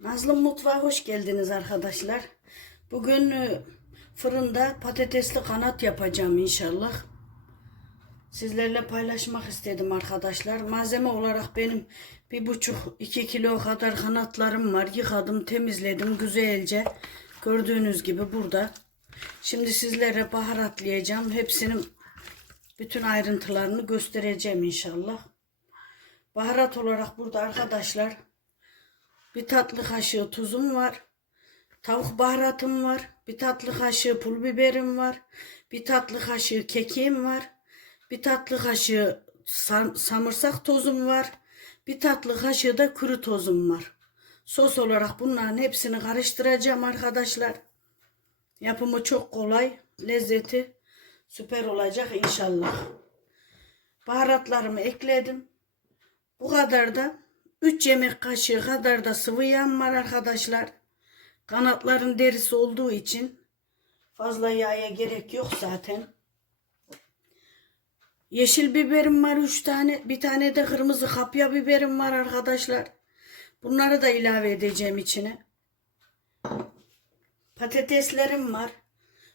Nazlı Mutfağa hoş geldiniz arkadaşlar. Bugün e, fırında patatesli kanat yapacağım inşallah. Sizlerle paylaşmak istedim arkadaşlar. Malzeme olarak benim bir buçuk iki kilo kadar kanatlarım var. Yıkadım, temizledim güzelce. Gördüğünüz gibi burada. Şimdi sizlere baharatlayacağım. Hepsinin bütün ayrıntılarını göstereceğim inşallah. Baharat olarak burada arkadaşlar bir tatlı kaşığı tuzum var. Tavuk baharatım var. Bir tatlı kaşığı pul biberim var. Bir tatlı kaşığı kekiğim var. Bir tatlı kaşığı sam- samırsak tozum var. Bir tatlı kaşığı da kuru tozum var. Sos olarak bunların hepsini karıştıracağım arkadaşlar. Yapımı çok kolay. Lezzeti süper olacak inşallah. Baharatlarımı ekledim. Bu kadar da 3 yemek kaşığı kadar da sıvı yağ var arkadaşlar. Kanatların derisi olduğu için fazla yağa gerek yok zaten. Yeşil biberim var 3 tane. Bir tane de kırmızı kapya biberim var arkadaşlar. Bunları da ilave edeceğim içine. Patateslerim var.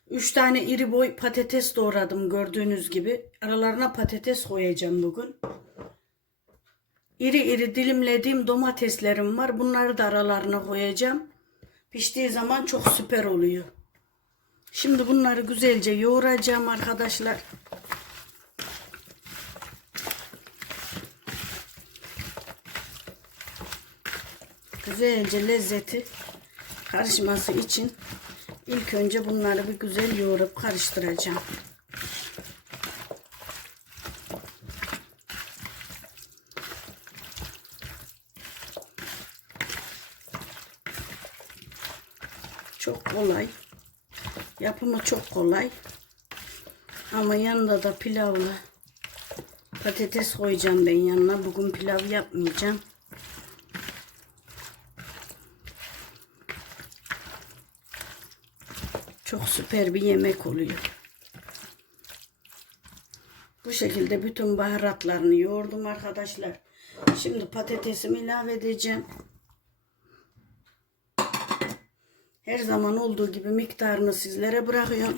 3 tane iri boy patates doğradım gördüğünüz gibi. Aralarına patates koyacağım bugün. İri iri dilimlediğim domateslerim var. Bunları da aralarına koyacağım. Piştiği zaman çok süper oluyor. Şimdi bunları güzelce yoğuracağım arkadaşlar. Güzelce lezzeti karışması için ilk önce bunları bir güzel yoğurup karıştıracağım. Çok kolay. Yapımı çok kolay. Ama yanında da pilavla patates koyacağım ben yanına. Bugün pilav yapmayacağım. Çok süper bir yemek oluyor. Bu şekilde bütün baharatlarını yoğurdum arkadaşlar. Şimdi patatesimi ilave edeceğim. Her zaman olduğu gibi miktarını sizlere bırakıyorum.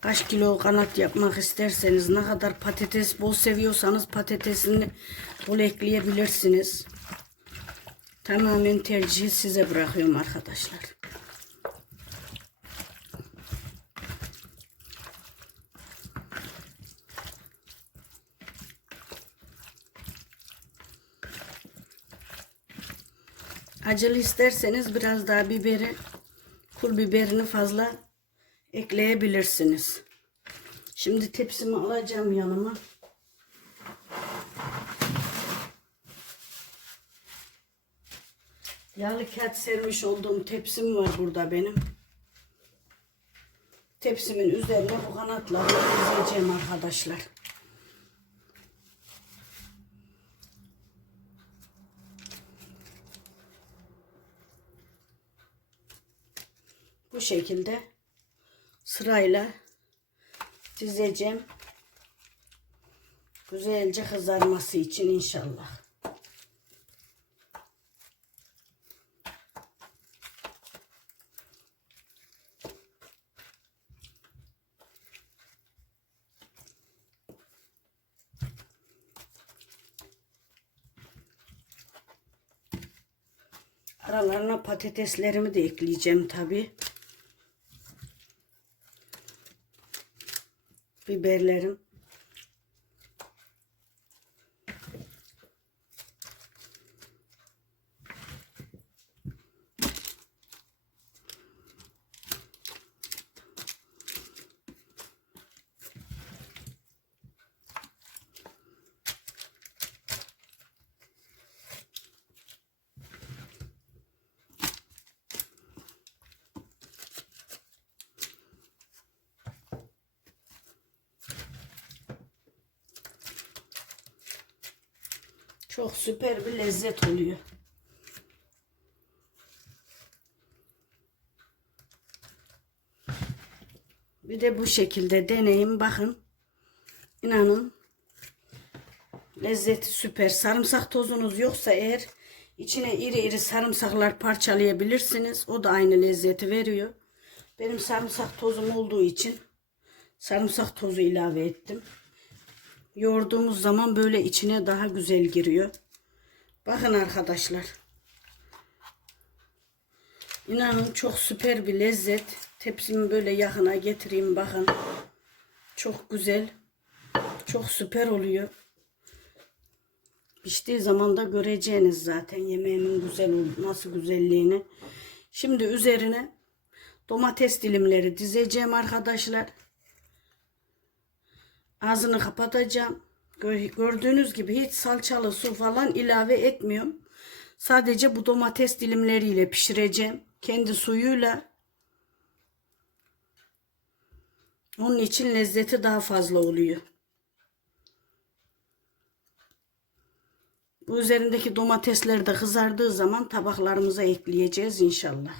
Kaç kilo kanat yapmak isterseniz, ne kadar patates bol seviyorsanız patatesini bol ekleyebilirsiniz. Tamamen tercihi size bırakıyorum arkadaşlar. Acılı isterseniz biraz daha biberi, pul biberini fazla ekleyebilirsiniz. Şimdi tepsimi alacağım yanıma. Yağlı kağıt sermiş olduğum tepsim var burada benim. Tepsimin üzerine bu kanatları dizeceğim arkadaşlar. Bu şekilde sırayla dizeceğim. Güzelce kızarması için inşallah. Aralarına patateslerimi de ekleyeceğim tabi. Biberlerim. Çok süper bir lezzet oluyor. Bir de bu şekilde deneyin bakın. İnanın lezzeti süper. Sarımsak tozunuz yoksa eğer İçine iri iri sarımsaklar parçalayabilirsiniz. O da aynı lezzeti veriyor. Benim sarımsak tozum olduğu için sarımsak tozu ilave ettim. Yoğurduğumuz zaman böyle içine daha güzel giriyor. Bakın arkadaşlar. İnanın çok süper bir lezzet. Tepsimi böyle yakına getireyim bakın. Çok güzel. Çok süper oluyor. Piştiği zaman da göreceğiniz zaten yemeğimin güzel nasıl güzelliğini. Şimdi üzerine domates dilimleri dizeceğim arkadaşlar. Ağzını kapatacağım. Gö- Gördüğünüz gibi hiç salçalı su falan ilave etmiyorum. Sadece bu domates dilimleriyle pişireceğim. Kendi suyuyla. Onun için lezzeti daha fazla oluyor. Bu üzerindeki domatesler de kızardığı zaman tabaklarımıza ekleyeceğiz inşallah.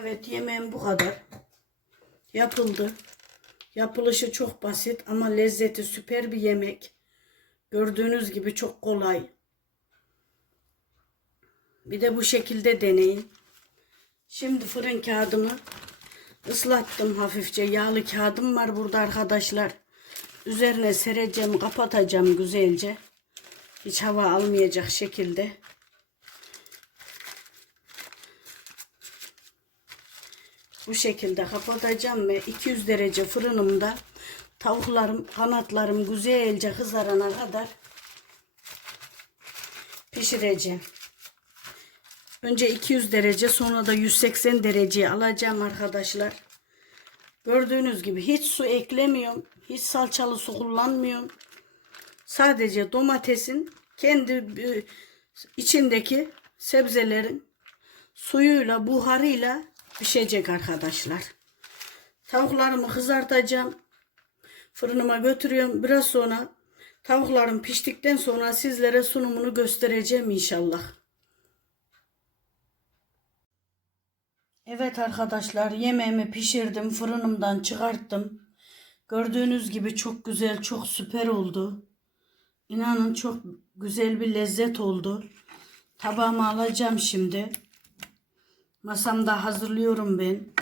Evet yemeğim bu kadar. Yapıldı. Yapılışı çok basit ama lezzeti süper bir yemek. Gördüğünüz gibi çok kolay. Bir de bu şekilde deneyin. Şimdi fırın kağıdımı ıslattım hafifçe. Yağlı kağıdım var burada arkadaşlar. Üzerine sereceğim, kapatacağım güzelce. Hiç hava almayacak şekilde. Bu şekilde kapatacağım ve 200 derece fırınımda tavuklarım, kanatlarım güzelce kızarana kadar pişireceğim. Önce 200 derece sonra da 180 dereceye alacağım arkadaşlar. Gördüğünüz gibi hiç su eklemiyorum. Hiç salçalı su kullanmıyorum. Sadece domatesin kendi e, içindeki sebzelerin suyuyla, buharıyla pişecek arkadaşlar. Tavuklarımı kızartacağım. Fırınıma götürüyorum. Biraz sonra tavuklarım piştikten sonra sizlere sunumunu göstereceğim inşallah. Evet arkadaşlar yemeğimi pişirdim. Fırınımdan çıkarttım. Gördüğünüz gibi çok güzel, çok süper oldu. İnanın çok güzel bir lezzet oldu. Tabağıma alacağım şimdi. Masamda hazırlıyorum ben.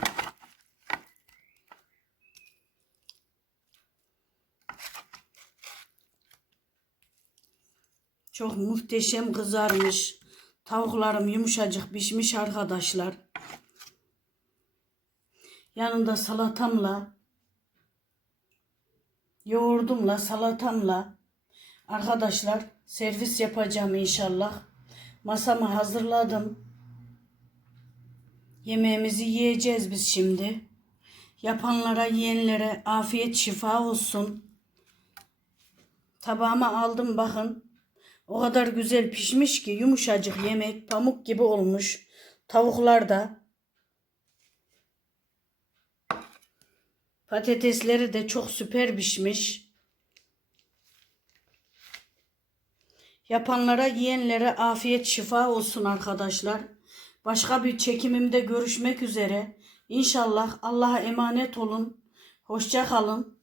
Çok muhteşem kızarmış. Tavuklarım yumuşacık pişmiş arkadaşlar. Yanında salatamla, yoğurdumla, salatamla arkadaşlar servis yapacağım inşallah. Masamı hazırladım. Yemeğimizi yiyeceğiz biz şimdi. Yapanlara, yiyenlere afiyet şifa olsun. Tabağıma aldım bakın. O kadar güzel pişmiş ki yumuşacık yemek pamuk gibi olmuş. Tavuklar da. Patatesleri de çok süper pişmiş. Yapanlara, yiyenlere afiyet şifa olsun arkadaşlar. Başka bir çekimimde görüşmek üzere. İnşallah Allah'a emanet olun. Hoşça kalın.